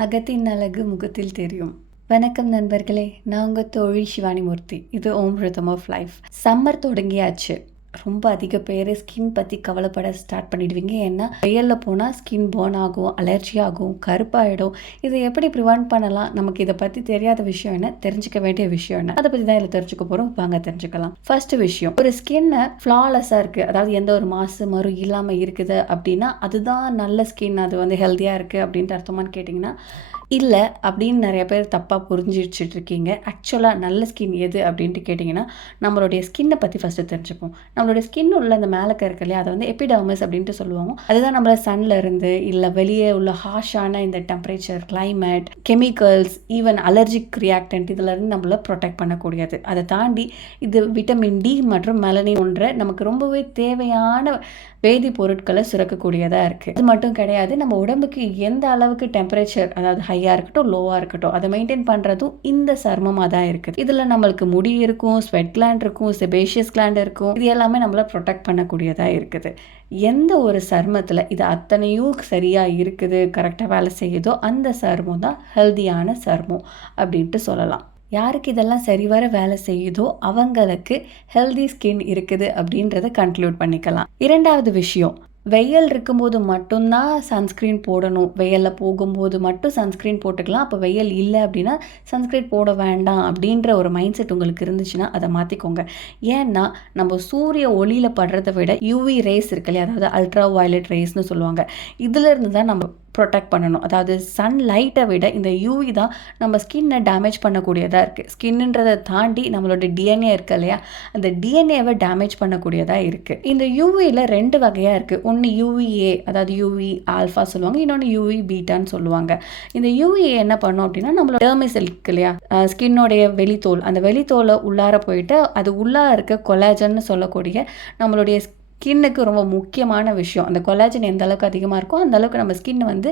அகத்தின் அழகு முகத்தில் தெரியும். வணக்கம் நண்பர்களே, நான் உங்கள் தோழி சிவானி மூர்த்தி. இது ஓம் ரிதம் ஆஃப் லைஃப். சம்மர் தொடங்கியாச்சு. ரொம்ப அதிக பேர் ஸ்கின் பற்றி கவலைப்பட ஸ்டார்ட் பண்ணிடுவீங்க. ஏன்னா வெயிலில் போனால் ஸ்கின் பர்ன் ஆகும், அலர்ஜி ஆகும், கருப்பாயிடும். இதை எப்படி ப்ரிவென்ட் பண்ணலாம்? நமக்கு இதை பற்றி தெரியாத விஷயம் என்ன, தெரிஞ்சுக்க வேண்டிய விஷயம் என்ன, அதை பற்றி தான் இதில் தெரிஞ்சுக்க போகிறோம். வாங்க தெரிஞ்சுக்கலாம். ஃபர்ஸ்ட் விஷயம், ஒரு ஸ்கின்னை ஃப்ளாலெஸ்ஸாக இருக்குது, அதாவது எந்த ஒரு மாசு மறு இல்லாமல் இருக்குது அப்படின்னா அதுதான் நல்ல ஸ்கின், அது வந்து ஹெல்த்தியாக இருக்குது அப்படின்ட்டு அர்த்தமானு கேட்டிங்கன்னா இல்லை அப்படின்னு நிறைய பேர் தப்பாக புரிஞ்சிச்சுட்டு இருக்கீங்க. ஆக்சுவலாக நல்ல ஸ்கின் எது அப்படின்ட்டு கேட்டிங்கன்னா நம்மளுடைய ஸ்கின்னை பற்றி ஃபஸ்ட்டு தெரிஞ்சுப்போம். நம்மளுடைய ஸ்கின் உள்ள அந்த மேலக்க இருக்கு இல்லையா, அதை வந்து எபிடர்மிஸ் அப்படின்ட்டு சொல்லுவாங்க. அதுதான் நம்மள சன்ல இருந்து இல்லை வெளியே உள்ள ஹாஷான இந்த temperature, climate, chemicals, even allergic reactant இதிலேருந்து நம்மளை ப்ரொடெக்ட் பண்ணக்கூடியது. அதை தாண்டி இது விட்டமின் டி மற்றும் மெலனின் ஒன்றை நமக்கு ரொம்பவே தேவையான வேதி பொருட்களை சுரக்கக்கூடியதாக இருக்குது. அது மட்டும் கிடையாது, நம்ம உடம்புக்கு எந்த அளவுக்கு டெம்பரேச்சர், அதாவது ஹையாக இருக்கட்டும் லோவாக இருக்கட்டும், அதை மெயின்டைன் பண்ணுறதும் இந்த சர்மமாக தான் இருக்குது. இதில் நம்மளுக்கு முடி இருக்கும், ஸ்வெட் கிளாண்ட் இருக்கும், செபேஷியஸ் கிளாண்ட் இருக்கும். இது எல்லாமே நம்மளை ப்ரொடெக்ட் பண்ணக்கூடியதாக இருக்குது. எந்த ஒரு சர்மத்தில் இது அத்தனையும் சரியாக இருக்குது, கரெக்டாக வேலை செய்யுதோ அந்த சர்மம் தான் ஹெல்தியான சர்மம் அப்படின்ட்டு சொல்லலாம். யாருக்கு இதெல்லாம் சரிவர வேலை செய்யுதோ அவங்களுக்கு ஹெல்தி ஸ்கின் இருக்குது அப்படின்றத கன்க்ளூட் பண்ணிக்கலாம். இரண்டாவது விஷயம், வெயில் இருக்கும்போது மட்டும்தான் சன்ஸ்க்ரீன் போடணும், வெயிலில் போகும்போது மட்டும் சன்ஸ்க்ரீன் போட்டுக்கலாம், அப்போ வெயில் இல்லை அப்படின்னா சன்ஸ்க்ரீன் போட வேண்டாம் அப்படின்ற ஒரு மைண்ட் செட் உங்களுக்கு இருந்துச்சுன்னா அதை மாற்றிக்கோங்க. ஏன்னா நம்ம சூரிய ஒளியில் படுறதை விட யூவி ரேஸ் இருக்கு இல்லையா, அதாவது அல்ட்ரா வயலட் ரேஸ்னு சொல்லுவாங்க, இதிலிருந்து தான் நம்ம ப்ரொடெக்ட் பண்ணணும். அதாவது சன் லைட்டை விட இந்த யூவி தான் நம்ம ஸ்கின்னை டேமேஜ் பண்ணக்கூடியதாக இருக்குது. ஸ்கின்ன்றதை தாண்டி நம்மளோட டிஎன்ஏ இருக்கு இல்லையா, அந்த டிஎன்ஏவை டேமேஜ் பண்ணக்கூடியதாக இருக்குது. இந்த யூவியில் 2 வகையாக இருக்குது. ஒன்று யூவிஏ, அதாவது யூவி ஆல்ஃபா சொல்லுவாங்க, இன்னொன்று யூவி பீட்டான்னு சொல்லுவாங்க. இந்த யூவிஏ என்ன பண்ணும் அப்படின்னா நம்மளோட டெர்மிஸ் இருக்கு இல்லையா, ஸ்கின்னோடைய வெளித்தோல், அந்த வெளித்தோலை உள்ளார போயிட்டு அது உள்ளார இருக்க கொலாஜன்னு சொல்லக்கூடிய நம்மளுடைய ஸ்கின்னுக்கு ரொம்ப முக்கியமான விஷயம். அந்த கொலாஜன் எந்த அளவுக்கு அதிகமாக இருக்கோ அந்த அளவுக்கு நம்ம ஸ்கின் வந்து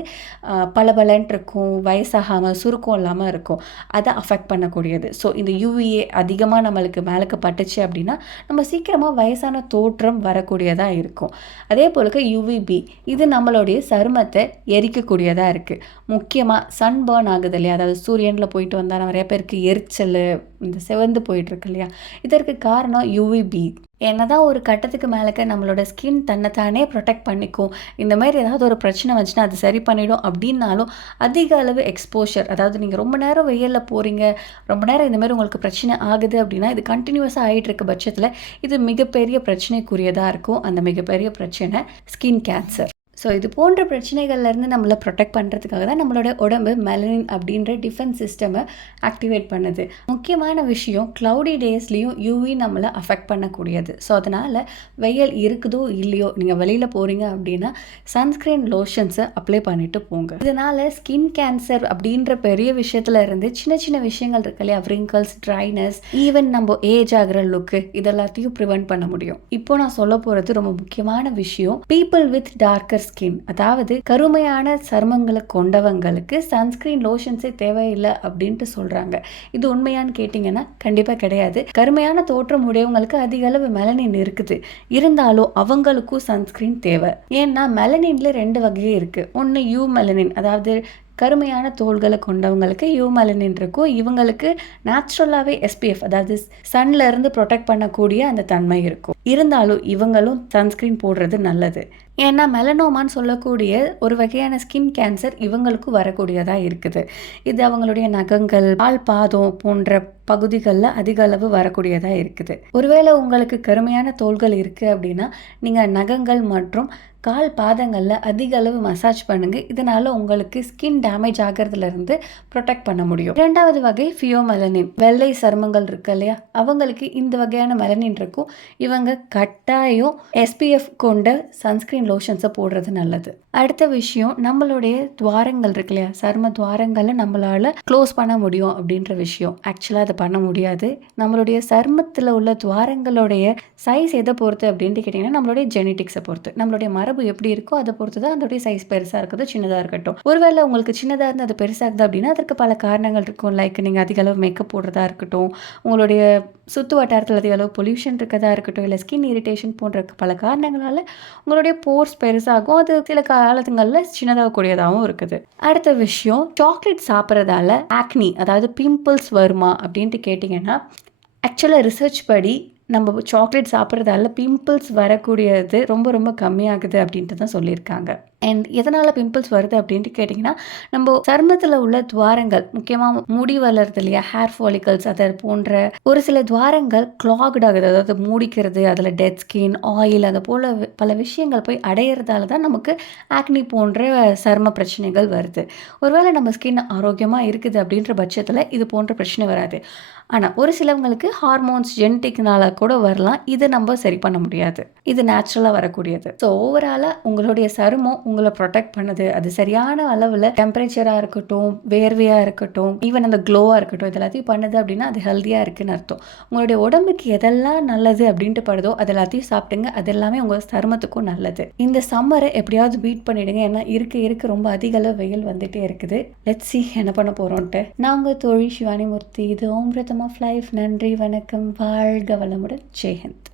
பளபளன்ட்டு இருக்கும், வயசாகாமல் சுருக்கம் இல்லாமல் இருக்கும். அதை அஃபெக்ட் பண்ணக்கூடியது. ஸோ இந்த யூவிஏ அதிகமாக நம்மளுக்கு மேலுக்கு பட்டுச்சு அப்படின்னா நம்ம சீக்கிரமாக வயசான தோற்றம் வரக்கூடியதாக இருக்கும். அதே போலுக்கு யூவிபி, இது நம்மளுடைய சருமத்தை எரிக்கக்கூடியதாக இருக்குது. முக்கியமாக சன் பர்ன் ஆகுது இல்லையா, அதாவது சூரியனில் போயிட்டு வந்தால் நிறைய பேருக்கு எரிச்சல், இந்த செவந்து போயிட்டுருக்கு இல்லையா, இதற்கு காரணம் யூவிபி. என்னதான் ஒரு கட்டத்துக்கு மேலே நம்மளோட ஸ்கின் தன்னைத்தானே ப்ரொடெக்ட் பண்ணிக்கும், இந்த மாதிரி ஏதாவது ஒரு பிரச்சனை வந்துச்சுன்னா அது சரி பண்ணிடும் அப்படின்னாலும் அதிக அளவு எக்ஸ்போஷர், அதாவது நீங்கள் ரொம்ப நேரம் வெயிலில் போகிறீங்க, ரொம்ப நேரம் இந்த மாதிரி உங்களுக்கு பிரச்சனை ஆகுது அப்படின்னா இது கண்டினியூஸாக ஆகிட்டு இருக்க பட்சத்தில் இது மிகப்பெரிய பிரச்சனைக்குரியதாக இருக்கும். அந்த மிகப்பெரிய பிரச்சனை ஸ்கின் கேன்சர். ஸோ இது போன்ற பிரச்சனைகள்லேருந்து நம்மளை ப்ரொடெக்ட் பண்ணுறதுக்காக தான் நம்மளோட உடம்பு மெலனின் அப்படின்ற டிஃபென்ஸ் சிஸ்டமை ஆக்டிவேட் பண்ணுது. முக்கியமான விஷயம், க்ளவுடி டேஸ்லேயும் யூவி நம்மளை அஃபெக்ட் பண்ணக்கூடியது. ஸோ அதனால் வெயில் இருக்குதோ இல்லையோ நீங்கள் வெளியில் போகிறீங்க அப்படின்னா சன்ஸ்க்ரீன் லோஷன்ஸை அப்ளை பண்ணிவிட்டு போங்க. இதனால் ஸ்கின் கேன்சர் அப்படின்ற பெரிய விஷயத்துல இருந்து சின்ன சின்ன விஷயங்கள் இருக்கு இல்லையா, ரிங்கிள்ஸ், ட்ரைனஸ், ஈவன் நம்ம ஏஜ் ஆகிற லுக்கு, இதெல்லாத்தையும் ப்ரிவென்ட் பண்ண முடியும். இப்போ நான் சொல்ல போகிறது ரொம்ப முக்கியமான விஷயம், பீப்புள் வித் டார்க்கர் ஸ்கின், அதாவது கருமையான சருமங்களை கொண்டவங்களுக்கு சன்ஸ்கிரீன் லோஷன்ஸே தேவையில்லை அப்படின்ட்டு சொல்றாங்க. இது உண்மையான்னு கேட்டிங்கன்னா கண்டிப்பாக கிடையாது. கருமையான தோற்றம் உடையவங்களுக்கு அதிக அளவு மெலனின் இருக்குது, இருந்தாலும் அவங்களுக்கும் சன்ஸ்கிரீன் தேவை. ஏன்னா மெலனின்ல 2 வகையே இருக்கு. ஒன்று யூ மெலனின், அதாவது கருமையான தோள்களை கொண்டவங்களுக்கு யூ மெலனின் இருக்கும். இவங்களுக்கு நேச்சுரலாகவே எஸ்பிஎஃப், அதாவது சன்ல இருந்து ப்ரொடெக்ட் பண்ணக்கூடிய அந்த தன்மை இருக்கும். இருந்தாலும் இவங்களும் சன்ஸ்கிரீன் போடுறது நல்லது. ஏன்னா மெலனோமான்னு சொல்லக்கூடிய ஒரு வகையான ஸ்கின் கேன்சர் இவங்களுக்கும் வரக்கூடியதாக இருக்குது. இது அவங்களுடைய நகங்கள், கால் பாதம் போன்ற பகுதிகளில் அதிக அளவு வரக்கூடியதாக இருக்குது. ஒருவேளை உங்களுக்கு கருமையான தோள்கள் இருக்குது அப்படின்னா நீங்கள் நகங்கள் மற்றும் கால் பாதங்களில் அதிக அளவு மசாஜ் பண்ணுங்க. இதனால உங்களுக்கு ஸ்கின் டேமேஜ் ஆகிறதுலேருந்து ப்ரொடெக்ட் பண்ண முடியும். 2வது வகை ஃபியோமெலனின், வெள்ளை சருமங்கள் இருக்கு இல்லையா, அவங்களுக்கு இந்த வகையான மெலனின் இருக்கும். இவங்க கட்டாயம் எஸ்பிஎஃப் கொண்ட சன்ஸ்கிரீன் லோஷன்ஸை போடுறது நல்லது. அடுத்த விஷயம், நம்மளுடைய துவாரங்கள் இருக்கு இல்லையா, சரும துவாரங்களை நம்மளால க்ளோஸ் பண்ண முடியும் அப்படின்ற விஷயம். ஆக்சுவலாக அதை பண்ண முடியாது. நம்மளுடைய சருமத்தில் உள்ள துவாரங்களுடைய சைஸ் எதை பொறுத்து அப்படின்ட்டு கேட்டிங்கன்னா நம்மளுடைய ஜெனட்டிக்ஸை பொறுத்து, நம்மளுடைய மரபு எப்படி இருக்கோ அதை பொறுத்து தான் அதோடைய சைஸ் பெருசாக இருக்கட்டும் சின்னதாக இருக்கட்டும். ஒருவேளை உங்களுக்கு சின்னதாக இருந்து அது பெருசாகுது அப்படின்னா அதற்கு பல காரணங்கள் இருக்கும். லைக் நீங்கள் அதிக அளவு மேக்கப் போடுறதா இருக்கட்டும், உங்களுடைய சுற்று வட்டாரத்தில் அதிக அளவு பொல்யூஷன் இருக்கதா இருக்கட்டும், இல்லை ஸ்கின் இரிட்டேஷன் போன்ற பல காரணங்களால் உங்களுடைய போர்ஸ் பெருசாகும். அது சில காலத்துங்கள்ல சின்னதாகக்கூடியதாகவும் இருக்குது. அடுத்த விஷயம், சாக்லேட் சாப்பிட்றதால ஆக்னி அதாவது பிம்பிள்ஸ் வருமா அப்படின்ட்டு கேட்டிங்கன்னா, ஆக்சுவலாக ரிசர்ச் படி நம்ம சாக்லேட் சாப்பிட்றதால பிம்பிள்ஸ் வரக்கூடியது ரொம்ப ரொம்ப கம்மியாகுது அப்படின்ட்டு தான் சொல்லியிருக்காங்க. அண்ட் எதனால் பிம்பிள்ஸ் வருது அப்படின்ட்டு கேட்டிங்கன்னா, நம்ம சருமத்தில் உள்ள துவாரங்கள், முக்கியமாக முடி வளருது இல்லையா, ஹேர் ஃபாலிகல்ஸ் அதை போன்ற ஒரு சில துவாரங்கள் கிளாக்ட் ஆகுது. அதாவது மூடிக்கிறது, அதில் டெட் ஸ்கின், ஆயில், அது போல் பல விஷயங்கள் போய் அடையிறதால தான் நமக்கு ஆக்னி போன்ற சரும பிரச்சனைகள் வருது. ஒருவேளை நம்ம ஸ்கின் ஆரோக்கியமாக இருக்குது அப்படின்ற பட்சத்தில் இது போன்ற பிரச்சனை வராது. ஆனால் ஒரு சிலவங்களுக்கு ஹார்மோன்ஸ் ஜெனட்டிக்னால கூட வரலாம். இதை நம்ம சரி பண்ண முடியாது. இது நேச்சுரலாக வரக்கூடியது. ஸோ ஓவராலாக உங்களுடைய சருமம் உங்களை ப்ரொடெக்ட் பண்ணுது. அது சரியான அளவில் டெம்பரேச்சராக இருக்கட்டும், வேர்வையாக இருக்கட்டும், ஈவன் அந்த க்ளோவாக இருக்கட்டும், இது எல்லாத்தையும் பண்ணுது அப்படின்னா அது ஹெல்த்தியாக இருக்குன்னு அர்த்தம். உங்களுடைய உடம்புக்கு எதெல்லாம் நல்லது அப்படின்ட்டு படுதோ அது எல்லாத்தையும் சாப்பிடுங்க. அது எல்லாமே உங்கள் சருமத்துக்கும் நல்லது. இந்த சம்மரை எப்படியாவது பீட் பண்ணிடுங்க. ஏன்னா இருக்க ரொம்ப அதிக அளவு வெயில் வந்துட்டே இருக்குது. லெட்ஸ் see என்ன பண்ண போகிறோன்ட்டு. நான் உங்கள் தோழி சிவானி மூர்த்தி. இது ஓம் ரிதம் ஆஃப் லைஃப். நன்றி, வணக்கம், வாழ்க வளமுடன், ஜெய் ஹிந்த்.